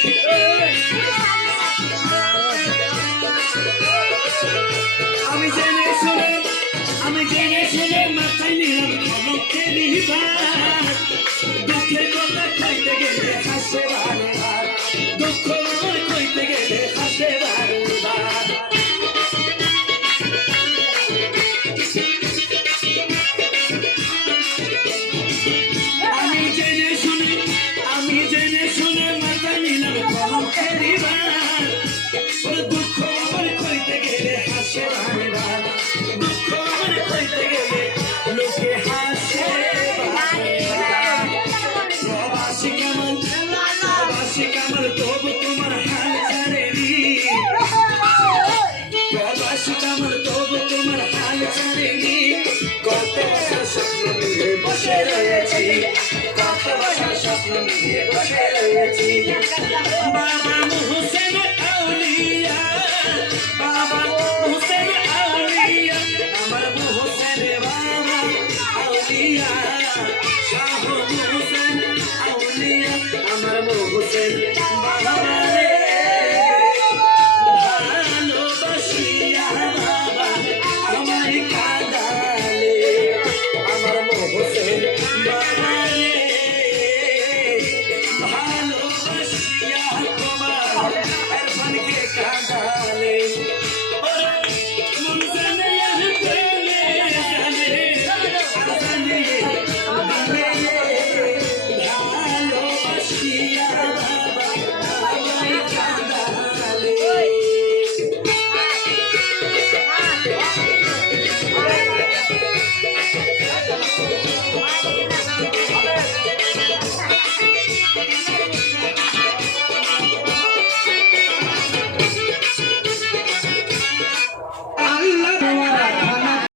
Yeah. ভালোবাসি আমার তবু তোমার হাল ছাড়েনি। কত স্বপ্ন নিয়ে বসে রয়েছি। কত স্বপ্ন নিয়ে বসে রয়েছি।